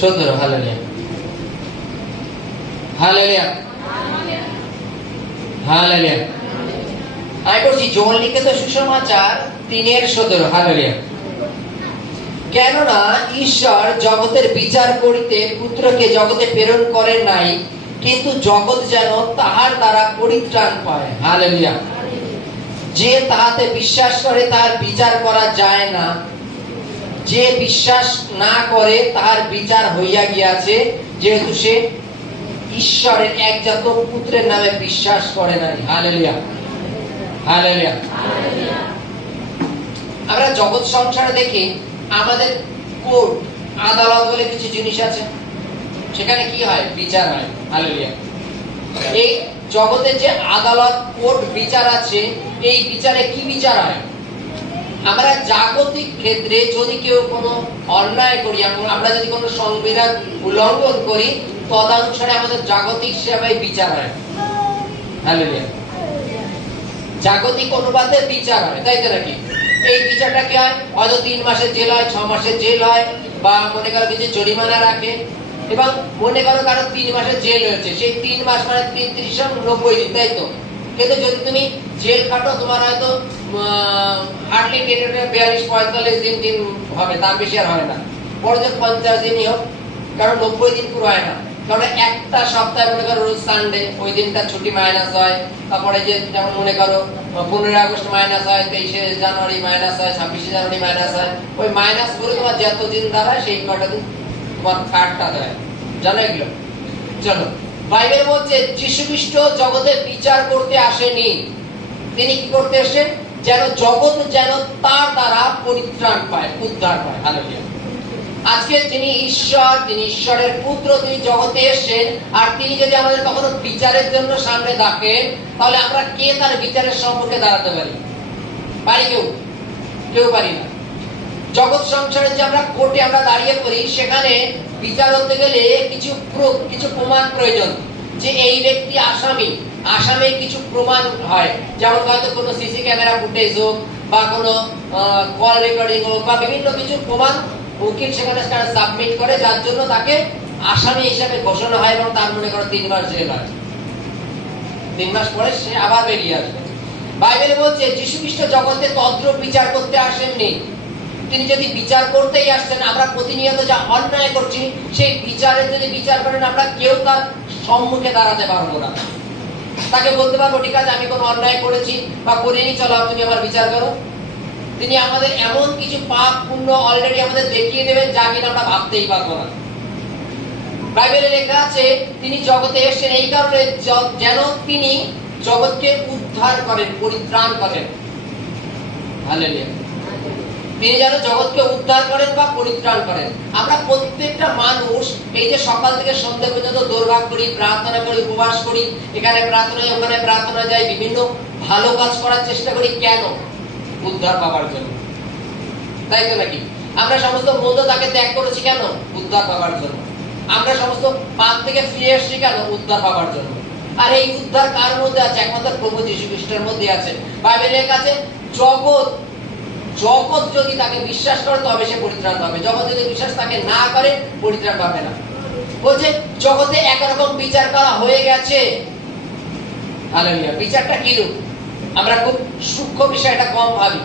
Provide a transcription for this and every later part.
17 hallelujah hallelujah hallelujah. আমি বলছি যোহন লিখিত সুসমাচার 3:17 হালেলুয়া। কেননা ঈশ্বর জগতের বিচার করিতে পুত্রকে জগতে প্রেরণ করেন নাই, কিন্তু জগৎ যেন তাহার দ্বারা পরিত্রাণ পায়। হালেলুয়া। যে তাহাতে বিশ্বাস করে তাহার বিচার করা যায় না, যে বিশ্বাস না করে তাহার বিচার হইয়া গিয়াছে, যেহেতু সে ঈশ্বরের একজাত পুত্রের নামে বিশ্বাস করে নাই। Hallelujah hallelujah. আমরা জগৎ সংসারে দেখি আমাদের কোর্ট আদালত বলে কিছু জিনিস আছে, সেখানে কি হয়? বিচার হয়। হালেলুয়া। এই জগতে যে আদালত কোর্ট বিচার আছে, এই বিচারে কি বিচার হয়? আমরা জাগতিক ক্ষেত্রে যদি কেউ কোনো অন্যায় করি, আমরা যদি কোনো সংবিধান উল্লঙ্ঘন করি, তদনুসারে আমাদের জাগতিক সেবায় বিচার হয়। হালেলুয়া। জাগতিক অনুপাতে বিচার হয়, তাই তো নাকি? এই বিচারটা কি হয়? হয়তো 3 মাসের জেল হয়, 6 মাসের জেল হয়, বা মনে করো কিছু জরিমানা রাখে, এবং মনে করো কারো 3 মাসের জেল হয়েছে, সেই 3 মাস মানে 390 দিন, তাই তো? কিন্তু যদি তুমি জেল কাটো, তোমার হয়তো হার্ডলি 42-45 দিন হবে, তার বেশি আর হয় না। বড় যে 50 দিনই হোক, কারণ 90 দিন পুরো হয় না। কারণ একটা সপ্তাহে মনে করো রোজ সানডে, ওই দিনটা ছুটি মাইনাস হয়। তারপরে যে যেমন মনে করো 15 আগস্ট মাইনাস হয়, 23 জানুয়ারি মাইনাস হয়, 26 জানুয়ারি মাইনাস হয়। ওই মাইনাস করে তোমার যত দিন দাঁড়ায় সেই কটা দিন তোমার কার্ডটা দেয়। জানো এগুলো? চলো, বাইবেল বলছে যীশু খ্রিস্ট জগতে বিচার করতে আসেনি, তিনি কি করতে এসেছেন? যেন জগৎ যেন তার দ্বারা পরিত্রাণ পায়, উদ্ধার পায়। হালেলুয়া। আজকে যিনি ঈশ্বর, তিনি ঈশ্বরের পুত্র, তিনি জগতে এসেছেন, আর তিনি যদি আমাদের কখনো বিচারের জন্য সামনে ডাকেন, তাহলে আমরা কে তার বিচারের সম্মুখে দাঁড়াতে পারি? পারি কেউ? কেউ পারি না। জগৎ সংসারে যে আমরা কোর্টে আমরা দাঁড়িয়ে পড়ি, সেখানে বিচার হতে গেলে কিছু প্রমাণ প্রয়োজন, যে এই ব্যক্তি আসামি। আসামির কিছু প্রমাণ হয়, যেমন হয়তো কোনো সিসি ক্যামেরা ফুটেজ হোক, বা কোনো কল রেকর্ডিং হোক, বা বিভিন্ন কিছু প্রমাণ উকিল সেখানে সাবমিট করে, যার জন্য তাকে আসামি হিসেবে ঘোষণা হয়, এবং তার মনে করো 3 মাস জেল হয়। 3 মাস পরে সে আবার বেরিয়ে আসবে। বাইবেল বলছে যীশু খ্রিস্ট জগতে তদ্রূপ বিচার করতে আসেননি, তিনি যদি বিচার করতেই আসছেন, আমরা প্রতিনিয়ত যা অন্যায় করছি সেই বিচারের যদি বিচার করেন, আমরা কেউ তার সম্মুখে দাঁড়াতে পারবো না। তাকে বলতে পারবো ঠিক আছে আমি কোনো অন্যায় করেছি বা করিনি, চলো তুমি আমার বিচার করো। তিনি আমাদের এমন কিছু পাপ পুণ্য অলরেডি আমাদের দেখিয়ে দেবেন, যা কিনা আমরা ভাবতেই পারবো না। বাইবেলে লেখা আছে তিনি জগতে এসেছেন এই কারণে যেন তিনি জগৎকে উদ্ধার করেন, পরিত্রাণ করেন। হালেলুয়া। তিনি যেন জগৎকে উদ্ধার করেন বা পরিত্রাণ করেন। আমরা প্রত্যেকটা মানুষ এই যে সকাল থেকে সন্ধ্যা পর্যন্ত দৌড়ভাগ করি, প্রার্থনা করি, উপবাস করি, এখানে প্রার্থনা ওখানে প্রার্থনা যাই, বিভিন্ন ভালো কাজ করার চেষ্টা করি, কেন? উদ্ধার পাওয়ার জন্য, তাই তো নাকি? আমরা সমস্ত মন্দতাকে ত্যাগ করেছি কেন? উদ্ধার পাওয়ার জন্য। আমরা সমস্ত পাপ থেকে ফিরে এসেছি কেন? উদ্ধার পাওয়ার জন্য। আর এই উদ্ধার কার মধ্যে আছে? একমাত্র প্রভু যীশু খ্রিস্টের মধ্যে আছে। বাইবেলের কাছে জগৎ যদি তাকে বিশ্বাস করে তবে সে পরিত্রাণ পাবে, জগৎ যদি বিশ্বাস তাকে না করে পরিত্রাণ পাবে না। বলছে জগতে একরকম বিচার করা হয়ে গেছে। হালেলুয়া। বিচারটা কিরূপ? আমরা খুব সূক্ষ্ম বিষয়টা কম ভাবি,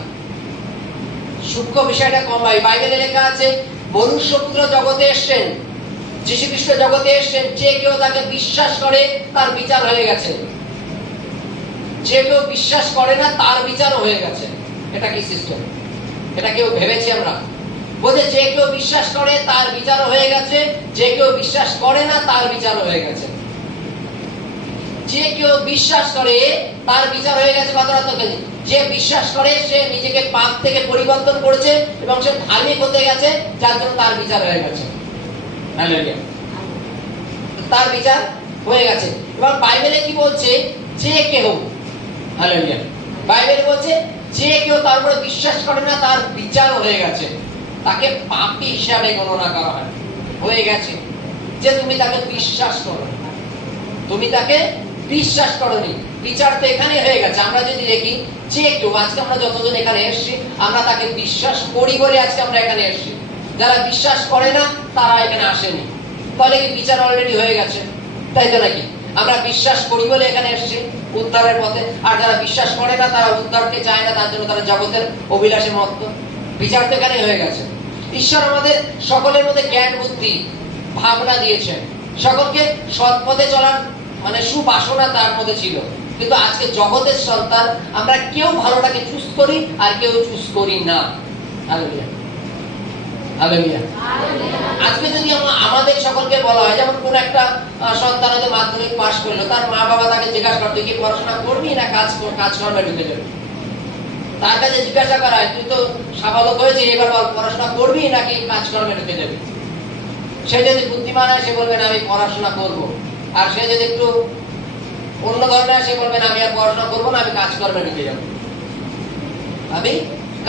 বাইবেলে লেখা আছে মনুষ্যপুত্র জগতে এসেছেন, যীশু খ্রিস্ট জগতে এসেছেন, যে কেউ তাকে বিশ্বাস করে তার বিচার হয়ে গেছে, যে কেউ বিশ্বাস করে না তার বিচারও হয়ে গেছে। এটা কি সিস্টেম? এটা কেউ ভেবেছি আমরা? বলছে যে কেউ বিশ্বাস করে তার বিচারও হয়ে গেছে, যে কেউ বিশ্বাস করে না তার বিচারও হয়ে গেছে। যে কেউ বিশ্বাস করে তার বিচার হয়ে গেছে, কথাটা তো যে বিশ্বাস করে সে নিজেকে পাপ থেকে পরিবর্তন করেছে এবং সে ধার্মিক হতে গেছে, যার জন্য তার বিচার হয়ে গেছে। হালেলুয়া। তার বিচার হয়ে গেছে। এবং বাইবেলে কি বলছে? যে কেউ, হালেলুয়া, বাইবেল বলছে যে কেউ তার উপরে বিশ্বাস করে না তার বিচার হয়ে গেছে, তাকে পাপী হিসাবে গণনা করা হয়। হয়ে গেছে যে তুমি তাকে বিশ্বাস করো, তুমি তাকে বিশ্বাস করনি, বিচার তো এখানে হয়ে গেছে। আমরা যদি দেখি যে কেউ, আজকে আমরা যতজন এখানে এসেছি, আমরা তাকে বিশ্বাস করি বলে আজকে আমরা এখানে এসেছি। যারা বিশ্বাস করে না তারা এখানে আসেনি। তাহলে কি বিচার অলরেডি হয়ে গেছে? তাই তো নাকি? আমরা বিশ্বাস করি বলে এখানে এসেছি উদ্ধারের পথে, আর যারা বিশ্বাস করে না তারা উদ্ধারকে চায় না, তার জন্য তারা জগতের অভিলাষে মত্ত। বিচার তো এখানে হয়ে গেছে। ঈশ্বর আমাদের সকলের মধ্যে জ্ঞান বুদ্ধি ভাবনা দিয়েছেন, সকলকে সৎ পথে চলার মানে সুবাসনা তার মধ্যে ছিল। কিন্তু আজকে জগতের সন্তান আমরা কেউ ভালোটাকে চুজ করি আর কেউ চুজ করি না। Hallelujah, hallelujah. আজকে যদি আমাদের সকলকে বলা হয়, যেমন কোন একটা সন্তান হয়তো মাধ্যমিক পাশ করলো, তার মা বাবা তাকে জিজ্ঞাসা করতো কি পড়াশোনা করবি না কাজকর্মে ঢুকে যাবি। তার কাছে জিজ্ঞাসা করা হয় তুই তো সাবালক হয়েছে, এবার বল পড়াশোনা করবি নাকি কাজকর্মে ঢুকে যাবি। সে যদি বুদ্ধিমান হয় সে বলবে না আমি পড়াশোনা করব, আর সে যদি একটু অন্য ধরনের সে বলবে না আমি আর পড়াশোনা করবো না, আমি কাজকর্মে ঢুকে যাবো, আমি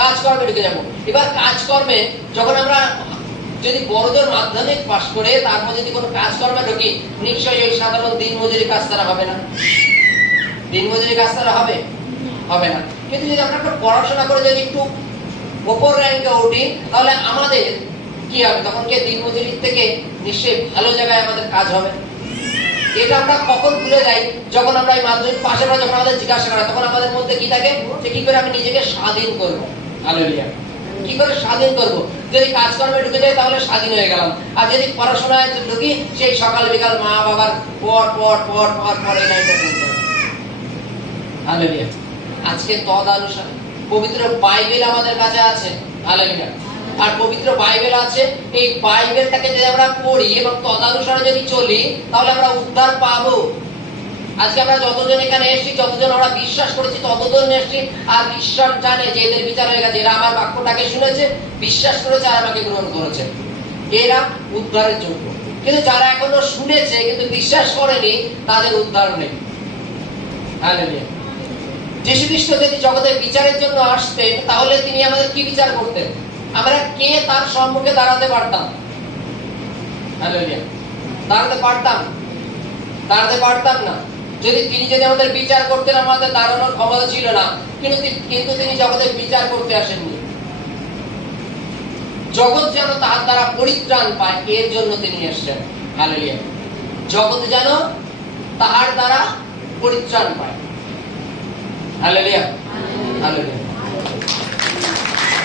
কাজকর্মে ঢুকে যাবো। এবার কাজকর্মে যখন আমরা যদি বড়দের মাধ্যমিক পাশ করে তারপর যদি কোনো কাজকর্মে ঢুকি, নিশ্চয়ই ওই সাধারণ দিনমজুরি কাজ তারা হবে না। দিনমজুরি কাজ তারা হবে হবে না। কিন্তু যদি আমরা একটা পড়াশোনা করে যদি একটু উপর র্যাঙ্কে উঠি, তাহলে আমাদের কি হবে? তখন কি দিনমজুরির থেকে নিশ্চয়ই ভালো জায়গায় আমাদের কাজ হবে। এটা আমরা কখন ভুলে যাই? যখন আমরা এই মাধ্যমিক পাশে পড়ে যখন আমাদের জিজ্ঞাসা করা, তখন আমাদের মধ্যে কি থাকে যে কি করে আমি নিজেকে স্বাধীন করবো। হালেলুয়া। কি করে স্বাধীন করবো? যদি কাজকর্মে ঢুকে যাই তাহলে স্বাধীন হয়ে গেলাম, আর যদি পড়াশোনায় ঢুকি সেই সকাল বিকাল মা বাবার পর পর পর পর পর এই লাইনটা চলতে হবে। হালেলুয়া। আজকে তদানুসারে পবিত্র বাইবেল আমাদের কাছে আছে। হালেলুয়া। আর পবিত্র বাইবেল আছে, এই বাইবেলটাকে যদি আমরা পড়ি এবং তদানুসারে যদি চলি তাহলে আমরা উদ্ধার পাবো। আজকে আমরা যতজন এখানে এসেছি, যতজন আমরা বিশ্বাস করেছি ততজন এসেছি, আর ঈশ্বর জানে যে এদের বিচার হয়ে গেছে, এরা আমার বাক্যটাকে শুনেছে, বিশ্বাস করেছে আর আমাকে গ্রহণ করেছে, এরা উদ্ধারের যোগ্য। কিন্তু যারা এখনো শুনেছে কিন্তু বিশ্বাস করেনি তাদের উদ্ধার নেই। হালেলুয়া। যীশু খ্রিস্ট যদি জগতের বিচারের জন্য আসতেন তাহলে তিনি আমাদের কি বিচার করতেন? আমরা কে তার সম্মুখে দাঁড়াতে পারতাম? হালেলুয়া। দাঁড়াতে পারতাম? দাঁড়াতে পারতাম না। যদি আমাদের বিচার করতেন আমাদের দাঁড়ানোর ক্ষমতা ছিল না। কিন্তু তিনি জগতের বিচার করতে আসেননি। জগৎ যেন তার দ্বারা পরিত্রাণ পায় এর জন্য তিনি এসেছেন। হালেলুয়া। জগৎ যেন তাহার দ্বারা পরিত্রাণ পায়। Hallelujah, hallelujah.